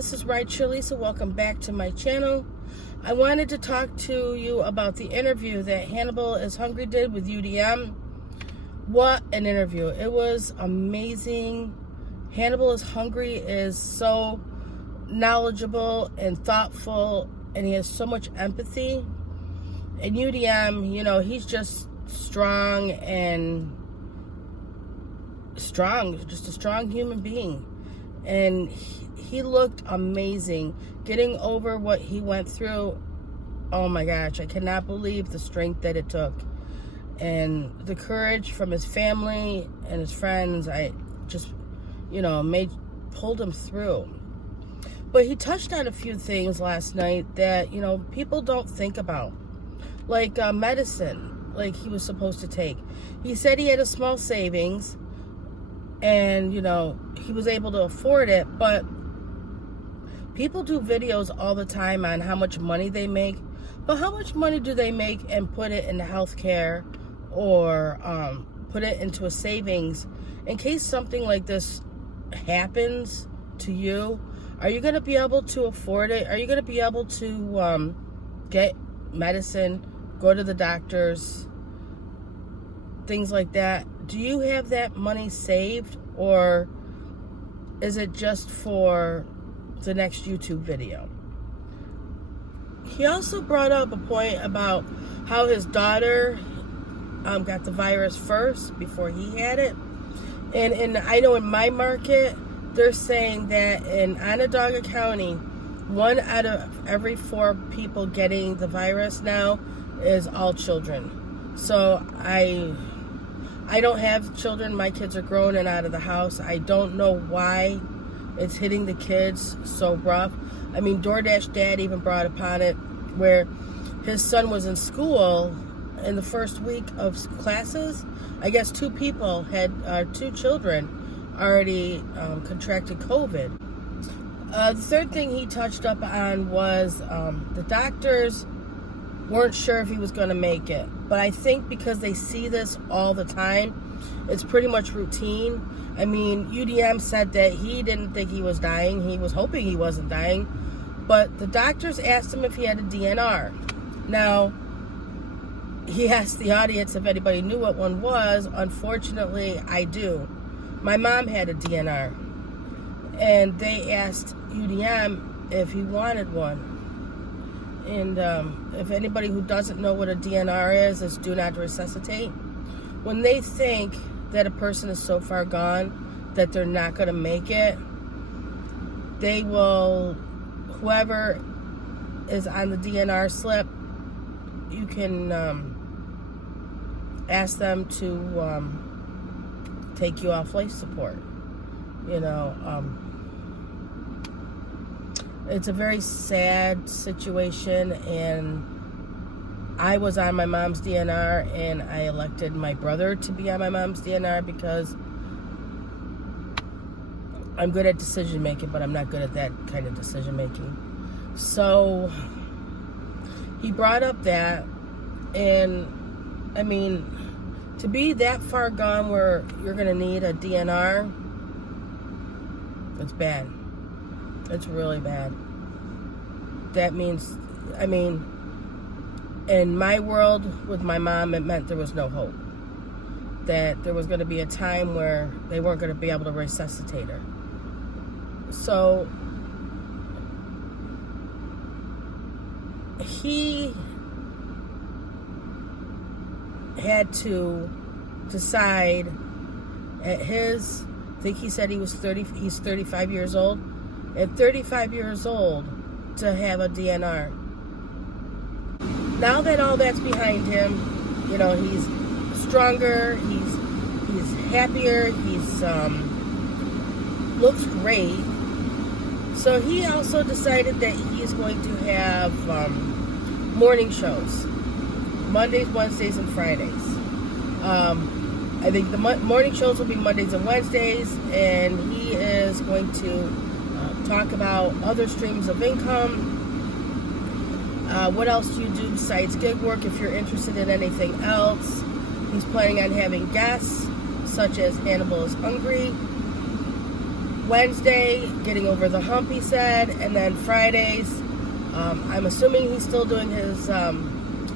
this is Lisa. Welcome back to my channel. I wanted to talk to you about the interview that Hannibal Is Hungry did with UDM. What an interview. It was amazing. Hannibal Is Hungry is so knowledgeable and thoughtful, and he has so much empathy. And UDM, you know, he's just strong, just a strong human being. And he looked amazing. Getting over what he went through, oh my gosh, I cannot believe the strength that it took. And the courage from his family and his friends, I just, you know, pulled him through. But he touched on a few things last night that, you know, people don't think about. Like medicine, like he was supposed to take. He said he had a small savings and, you know, he was able to afford it, but people do videos all the time on how much money they make, but how much money do they make and put it into healthcare or put it into a savings in case something like this happens to you? Are you going to be able to afford it? Are you going to be able to get medicine, go to the doctors, things like that? Do you have that money saved, or is it just for the next YouTube video? He also brought up a point about how his daughter got the virus first before he had it. And I know in my market, they're saying that in Onondaga County, 1 out of every 4 people getting the virus now is all children. So I don't have children. My kids are grown and out of the house. I don't know why it's hitting the kids so rough. I mean, DoorDash Dad even brought upon it where his son was in school in the first week of classes. I guess 2 children already contracted COVID. The third thing he touched up on was the doctors weren't sure if he was going to make it. But I think because they see this all the time, it's pretty much routine. I mean, UDM said that he didn't think he was dying. He was hoping he wasn't dying. But the doctors asked him if he had a DNR. Now, he asked the audience if anybody knew what one was. Unfortunately, I do. My mom had a DNR. And they asked UDM if he wanted one. And if anybody who doesn't know what a DNR is do not resuscitate. When they think that a person is so far gone that they're not going to make it, they will, whoever is on the DNR slip, you can ask them to take you off life support. You know, it's a very sad situation, and I was on my mom's DNR, and I elected my brother to be on my mom's DNR because I'm good at decision making, but I'm not good at that kind of decision making. So he brought up that, and I mean, to be that far gone where you're going to need a DNR, it's bad. It's really bad. That means, I mean, in my world with my mom, it meant there was no hope. That there was going to be a time where they weren't going to be able to resuscitate her. So he had to decide at his, I think he said he's 35 years old. At 35 years old to have a DNR. Now that all that's behind him, you know, he's stronger, he's happier, he's looks great. So he also decided that he is going to have morning shows, Mondays, Wednesdays, and Fridays. I think the morning shows will be Mondays and Wednesdays, and he is going to talk about other streams of income. What else do you do besides gig work if you're interested in anything else? He's planning on having guests such as Hannibal Is Hungry, Wednesday, getting over the hump, he said, and then Fridays, I'm assuming he's still doing his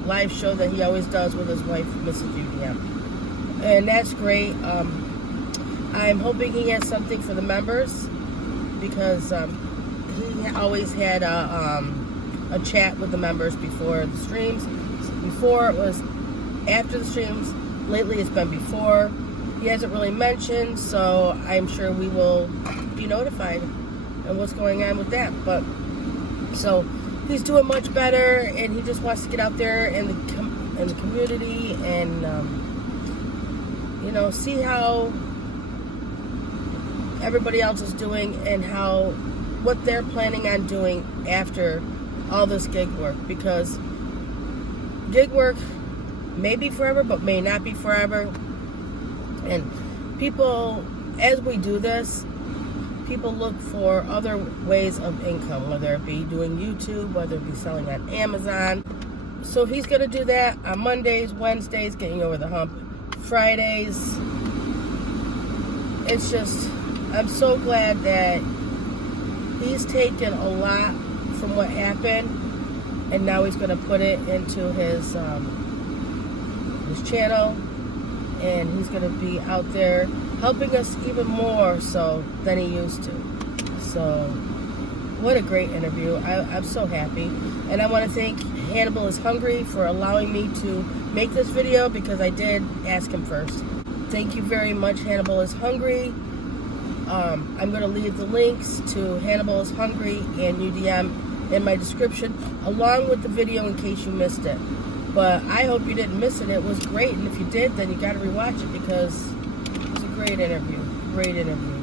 live show that he always does with his wife, Mrs. UDM. And that's great. I'm hoping he has something for the members, because he always had a chat with the members before the streams. Before it was after the streams. Lately it's been before. He hasn't really mentioned, so I'm sure we will be notified on what's going on with that. But so he's doing much better, and he just wants to get out there in the community and you know, see how everybody else is doing and what they're planning on doing after all this gig work, because gig work may be forever but may not be forever. And people, as we do this, people look for other ways of income, whether it be doing YouTube, whether it be selling on Amazon. So he's going to do that on Mondays, Wednesdays, getting over the hump, Fridays. It's just, I'm so glad that he's taken a lot from what happened, and now he's going to put it into his channel, and he's going to be out there helping us even more so than he used to. So what a great interview. I'm so happy, and I want to thank Hannibal Is Hungry for allowing me to make this video, because I did ask him first. Thank you very much, Hannibal Is Hungry. I'm going to leave the links to Hannibal Is Hungry and UDM in my description, along with the video in case you missed it. But I hope you didn't miss it. It was great, and if you did, then you got to rewatch it, because it's a great interview. Great interview.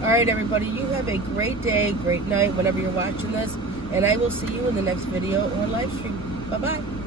All right, everybody, you have a great day, great night, whenever you're watching this, and I will see you in the next video or live stream. Bye-bye.